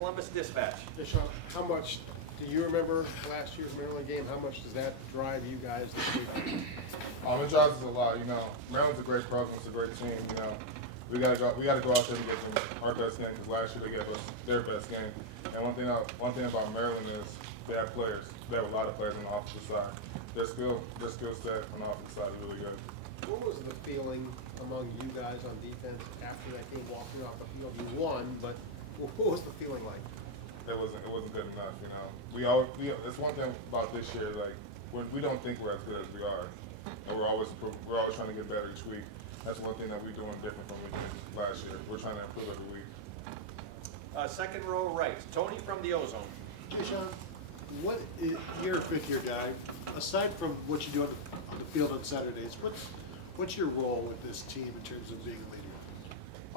Columbus Dispatch. Deshaun, how much do you remember last year's Maryland game? How much does that drive you guys this week? It drives us a lot. Maryland's a great program. It's a great team. We gotta go out there and get them our best game because last year they gave us their best game. And one thing about Maryland is they have players. They have a lot of players on the offensive side. Their skill set on the offensive side is really good. What was the feeling among you guys on defense after that game, walking off the field? You won, but what was the feeling like? It wasn't good enough. It's one thing about this year. We don't think we're as good as we are, and we're always trying to get better each week. That's one thing that we're doing different from last year. We're trying to improve every week. Second row right, Tony from the Ozone. Deshaun, you're a fifth-year guy. Aside from what you do on the field on Saturdays, what's your role with this team in terms of being a leader?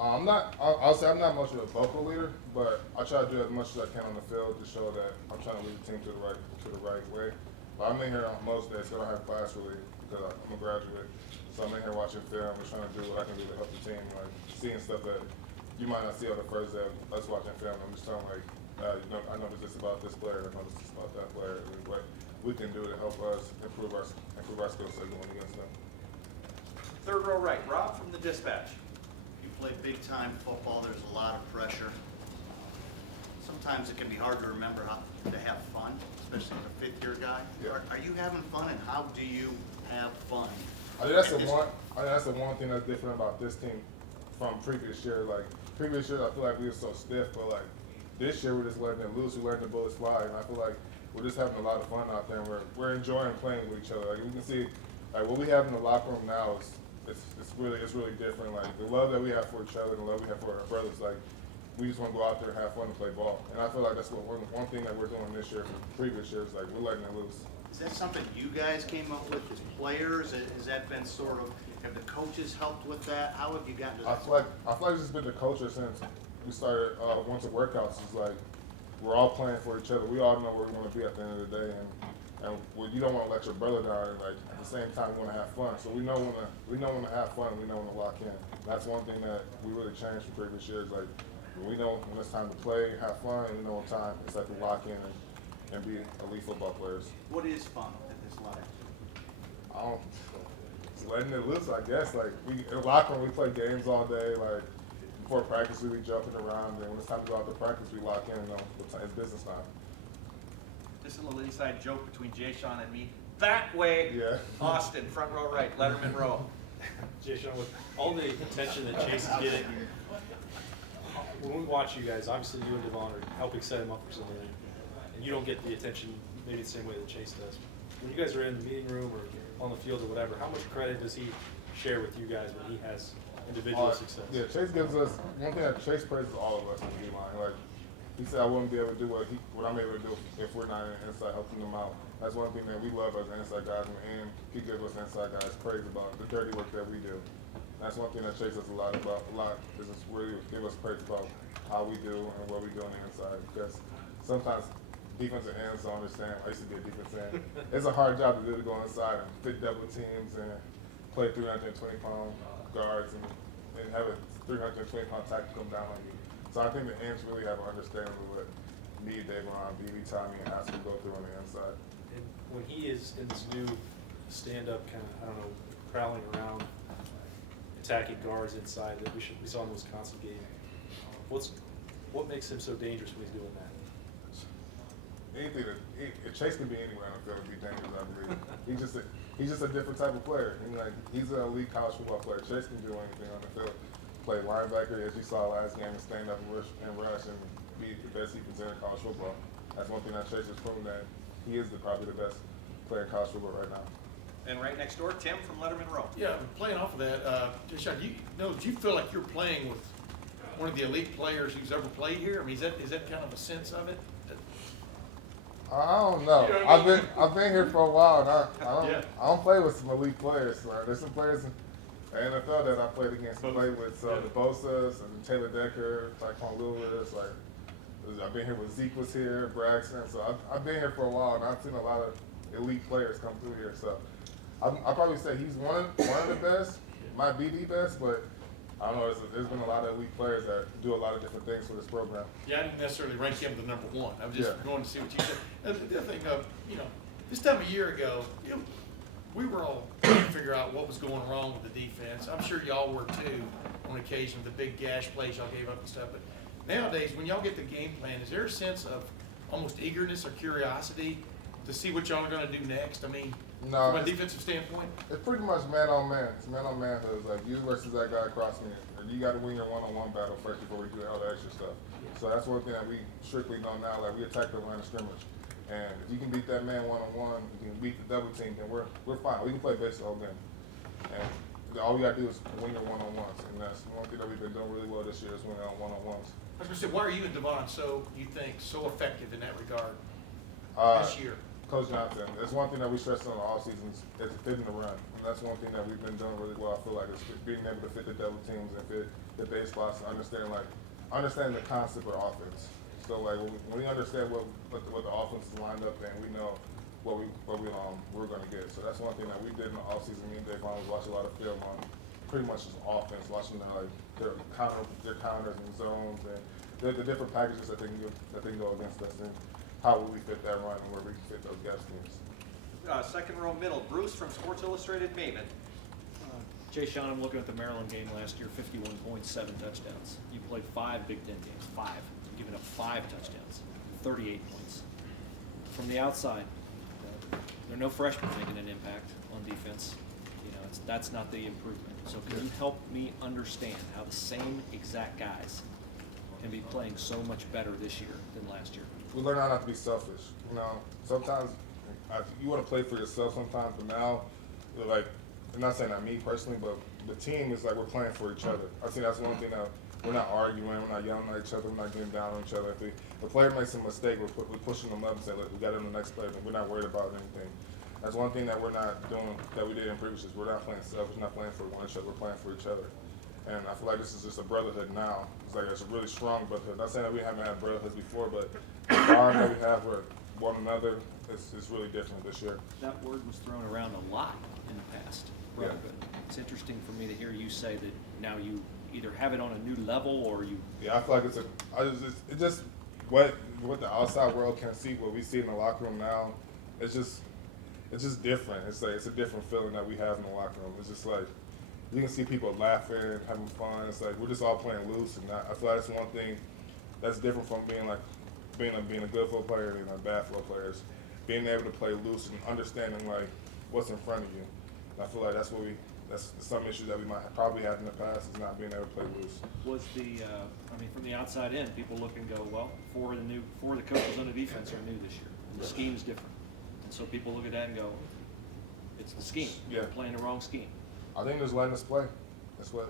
I'll say I'm not much of a vocal leader, but I try to do as much as I can on the field to show that I'm trying to lead the team to the right way. But I'm in here on most days, so I don't have class really because I'm a graduate. So I'm in here watching film and trying to do what I can do to help the team, like seeing stuff that you might not see on the first day of us watching film. I'm just telling I know this about this player, I know this about that player, and what we can do to help us improve our skill set going against them. Third row right, Rob from the Dispatch. You play big-time football, there's a lot of pressure. Sometimes it can be hard to remember how to have fun, especially as a fifth-year guy. Yeah. Are you having fun, and how do you have fun? I think that's the one thing that's different about this team from previous year. Previous years, I feel like we were so stiff, but this year we're just letting it loose. We're letting the bullets fly, and I feel like we're just having a lot of fun out there, and we're enjoying playing with each other. We can see what we have in the locker room now is it's really different. The love that we have for each other, the love we have for our brothers. We just want to go out there and have fun and play ball. And I feel like that's one thing that we're doing this year from previous years. We're letting it loose. Is that something you guys came up with as players? Has that been have the coaches helped with that? How have you gotten to that? I feel like it's just been the culture since we started once the workouts. It's we're all playing for each other. We all know where we're going to be at the end of the day, and you don't want to let your brother down. And at the same time, we want to have fun. So we know when to have fun. And we know when to lock in. That's one thing that we really changed from previous years. We know when it's time to play, have fun, and we know when time it's to lock in and be elite football players. What is fun at this level? It's letting it loose, I guess. In the locker room, we play games all day. Before practice, we be jumping around, and when it's time to go out to practice, we lock in. It's business time. Just a little inside joke between Jay Sean and me. That way, Yeah. Austin, front row right, Letterman row. Jay Sean, with all the attention that Chase is getting, when we watch you guys, obviously you and Devon are helping set him up for something, and you don't get the attention maybe the same way that Chase does. When you guys are in the meeting room or on the field or whatever, how much credit does he share with you guys when he has individual success? Yeah, Chase gives us one thing that Chase praises all of us on the D-line. He said I wouldn't be able to do what I'm able to do if we're not inside helping them out. That's one thing that we love as inside guys, and he gives us inside guys praise about the dirty work that we do. That's one thing that Chase us a lot is just really give us praise about how we do and what we do on the inside. Because sometimes defensive ends don't understand. I used to be a defensive end. It's a hard job to do to go inside and fit double teams and play 320-pound guards and have a 320-pound tackle come down on you. So I think the ends really have an understanding of what me, Dave, Ron, BB, Tommy, and Oscar go through on the inside. And when he is in this new stand-up kind of, prowling around, attacking guards inside that we saw in the Wisconsin game, what makes him so dangerous when he's doing that? Chase can be anywhere on the field and be dangerous, I believe. He's just a different type of player. He's an elite college football player. Chase can do anything on the field. Play linebacker, as you saw last game, and stand up and rush and be the best he can in college football. That's one thing that Chase has proven, that he is probably the best player in college football right now. And right next door, Tim from Letterman row. Yeah, playing off of that, Deshaun, do you feel like you're playing with one of the elite players who's ever played here? I mean, is that kind of a sense of it? I don't know. You know what I mean? I've been here for a while, and I don't play with some elite players. There's some players in the NFL that I played against. Played with the Bosa's and Taylor Decker, Tyquan Lewis. I've been here with Zeke was here, Braxton. So I've been here for a while, and I've seen a lot of elite players come through here. So I'll probably say he's one of the best, might be the best, but I don't know, there's been a lot of elite players that do a lot of different things for this program. Yeah, I didn't necessarily rank him the number one. I was just Yeah. going to see what you said. And the other thing, this time a year ago, we were all trying to figure out what was going wrong with the defense. I'm sure y'all were too on occasion with the big gash plays y'all gave up and stuff. But nowadays, when y'all get the game plan, is there a sense of almost eagerness or curiosity to see what y'all are going to do next? I mean, No, from a it's- defensive standpoint? It's pretty much man on man. It's man on man. It's like you versus that guy across me. And you got to win your one-on-one battle first before we do all the extra stuff. So that's one thing that we strictly know now. Like we attack the line of scrimmage, and if you can beat that man one-on-one, you can beat the double team, then we're fine. We can play base the whole game. And all we got to do is win your one-on-ones, and that's one thing that we've been doing really well this year is winning on one-on-ones. I was going to say, why are you and Devon so effective in that regard this year? Coach Johnson, it's one thing that we stressed on all seasons is fitting the run. And that's one thing that we've been doing really well. I feel like it's being able to fit the double teams and fit the base spots and understanding the concept of offense. So like when we understand what the offense is lined up in, we know what we're gonna get. So that's one thing that we did in the offseason. Me and Davon was watching a lot of film on pretty much just offense, watching their counters and zones and the different packages that they can go against us, and how will we fit that run and where we can fit those gas teams. Second row middle, Bruce from Sports Illustrated Maven. Jay Sean, I'm looking at the Maryland game last year, 51 points, 7 touchdowns. You played 5 Big Ten games, 5. You've given up 5 touchdowns, 38 points. From the outside, there are no freshmen making an impact on defense. That's not the improvement. So can you help me understand how the same exact guys can be playing so much better this year than last year? We learn how not to be selfish. Sometimes you want to play for yourself sometimes, but now, like, I'm not saying that me personally, but the team is like we're playing for each other. I think that's one thing that we're not arguing, we're not yelling at each other, we're not getting down on each other. If the player makes a mistake, we're pushing them up and saying, look, we got it on the next play, but we're not worried about anything. That's one thing that we're not doing, that we did in previous years. We're not playing selfish, we're not playing for one another, we're playing for each other. And I feel like this is just a brotherhood now. It's a really strong brotherhood. Not saying that we haven't had brotherhoods before, but the bond that we have with one another is really different this year. That word was thrown around a lot in the past, brotherhood. It's interesting for me to hear you say that now you either have it on a new level or you. Yeah, I feel like it's just what the outside world can see, what we see in the locker room now. It's just different. It's a different feeling that we have in the locker room. It's just like you can see people laughing, having fun. It's like we're just all playing loose, and I feel like that's one thing that's different from being a good football player and a bad football player. Is being able to play loose and understanding like what's in front of you. And I feel like that's some issues that we might probably have in the past is not being able to play loose. Was from the outside in, people look and go, well, four of the coaches on the defense are new this year. And the scheme's different. And so people look at that and go, it's the scheme. Yeah. You're playing the wrong scheme. I think just letting us play. That's what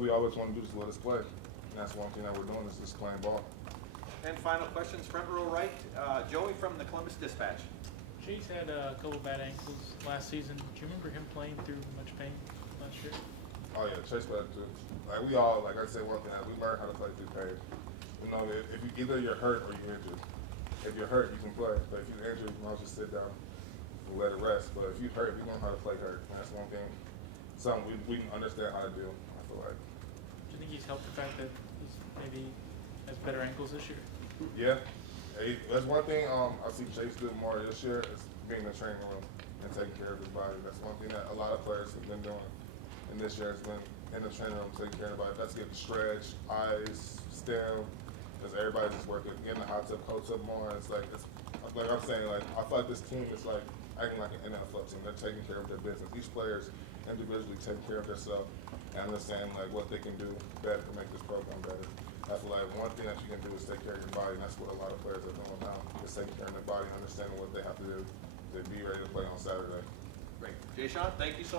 we always want to do, is let us play. And that's one thing that we're doing is just playing ball. And final questions, front row right, Joey from the Columbus Dispatch. Chase had a couple bad ankles last season. Do you remember him playing through much pain last year? Oh yeah, Chase better too. Like we all, like I said, one thing, we learn how to play through pain. If you either you're hurt or you're injured. If you're hurt, you can play. But if you're injured, you might just sit down and let it rest. But if you're hurt, we learn how to play hurt. And that's one thing, something we can understand how to do, I feel like. Do you think he's helped the fact that he's maybe has better ankles this year? Yeah. That's one thing I see Chase do more this year is being in the training room and taking care of his body. That's one thing that a lot of players have been doing. And this year has been in the training room taking care of the body. That's getting stretched, ice, stem, because everybody's just working, getting the hot tub, cold tub more. It's like I'm saying, like I feel like this team is like acting like an NFL team. They're taking care of their business. Each player's individually taking care of themselves and understanding like what they can do better to make this program better. I feel like one thing that you can do is take care of your body, and that's what a lot of players are doing now, is taking care of their body and understanding what they have to do to be ready to play on Saturday. Great. Jay Sean, thank you so much.